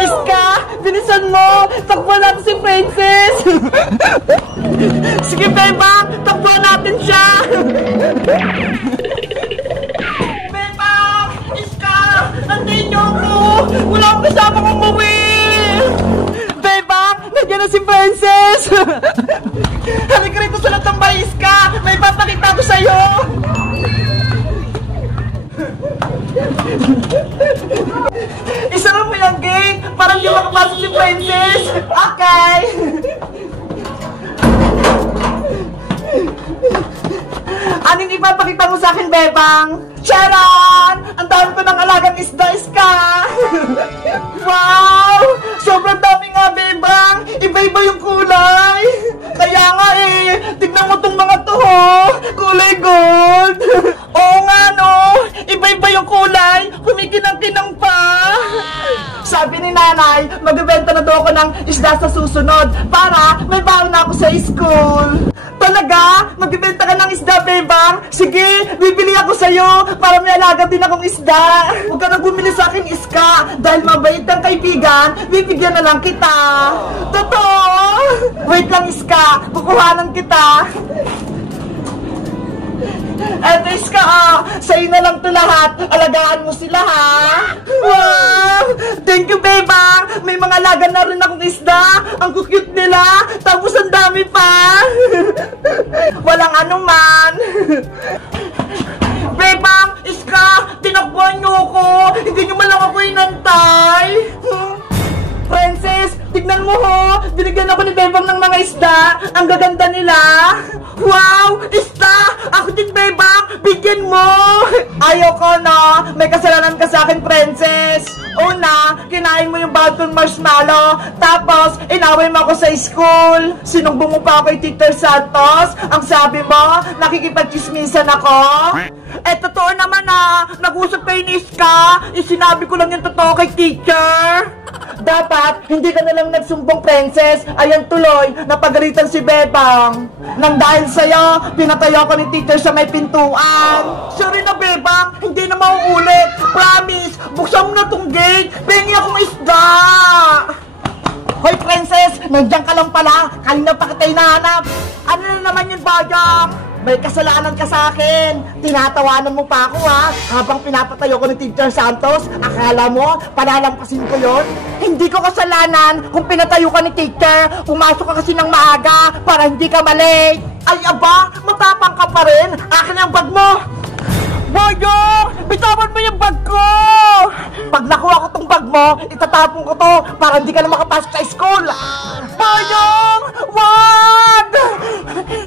Iska, bilisan mo! Takbuhan natin si Princess! Sige, Bebang! Takbuhan natin siya! Bebang! Iska! Nandiyan niyo ako! Wala akong kasama kong umuwi! Bebang! Nandiyan na si Princess! Halika rito sa latambay, Iska! May papakita ko sa'yo! Isara mo yung gate para hindi makapasok si Princess. Okay. Anong ipapakita mo sa akin, Bebang? Charan! Ang dami ko ng alagang isda, Iska! Wow! Sobrang dami nga, Bebang! Iba-iba yung kulay! Kaya nga tignan mo tong mga to, kulay gold! Oo nga, no! Iba-iba yung kulay! Kumikinang-kinang pa! Sabi ni nanay, magbibenta na daw ako ng isda sa susunod para may baon na ako sa school! Talaga? Magbibenta ka ng isda, Bebang? Sige, bibili ako sa'yo para may alaga din akong isda. Huwag ka nang bumili sa akin, Iska. Dahil mabait ang kaibigan, bibigyan na lang kita. Totoo? Wait lang, Iska. Kukuhanan kita. Eto, Iska, sa'yo na lang to lahat. Alagaan mo sila, ha? Wow! Thank you, Bebang! May mga alaga na rin akong isda. Ang cute nila. Tapos ang dami pa. Walang anuman. Bebang! Iska! Tinakbuhan niyo ako! Hindi niyo man lang ako inantay! Princess! Tignan mo ho! Binigyan ako ni Bebang ng mga isda! Ang gaganda nila! Wow! Isda! Ako din, Bebang! Bigyan mo! Ayoko na! May kasalanan ka sa akin, Princess! Una, kinain mo yung bagong marshmallow. Tapos, inaway mo ako sa school. Sinumbong mo pa ako kay Teacher Santos. Ang sabi mo, nakikipagchismisan ako. Eh, totoo naman nag-usap kayo ni Iska. Sinabi ko lang yung totoo kay Teacher. Dapat, hindi ka nalang nagsumbong, Princess. Ayan tuloy, napagalitan si Bebang. Nang dahil sa'yo, pinatayo ko ni Teacher sa may pintuan. Sorry na, Bebang, hindi na mauulit. Promise, buksan mo na tong gate. Pengi akong isda. Hoy, Princess, nandiyan ka lang pala. Kanina pa kita hinahanap. Ano na naman yun, Bajang? May kasalanan ka sa akin. Tinatawanan mo pa ako, ha? Habang pinapatayo ko ni Teacher Santos, akala mo, palalampasin ko yon? Hindi ko kasalanan kung pinatayo ka ni Teacher. Pumasok ka kasi ng maaga para hindi ka malate. Ay, aba, matapang ka pa rin. Akin ang bag mo. Boyong! Bitawan mo yung bag ko! Pag nakuha ko tong bag mo, itatapon ko to para hindi ka na makapasok sa school. Boyong! Wag!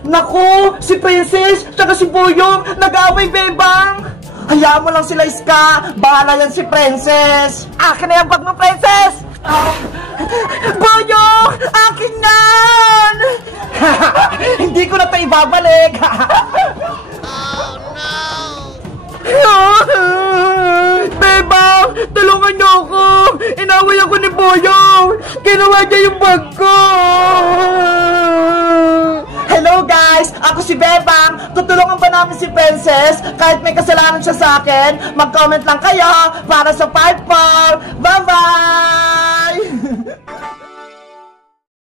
Naku, si Princess tsaka si Boyong nag-away, Bebang. Hayaan mo lang sila, Iska. Bahala yan si Princess. Akin na yung bag mo, Princess! Boyong! Akin yan! Hindi ko na ito ibabalik. Bebang! Tulungan niyo ako! Inaway ako ni Boyong! Ginawa niya yung bag ko! Hello guys! Ako si Bebang! Tutulungan ba namin si Princess? Kahit may kasalanan siya sa akin, mag-comment lang kayo para sa 5-4! Bye-bye!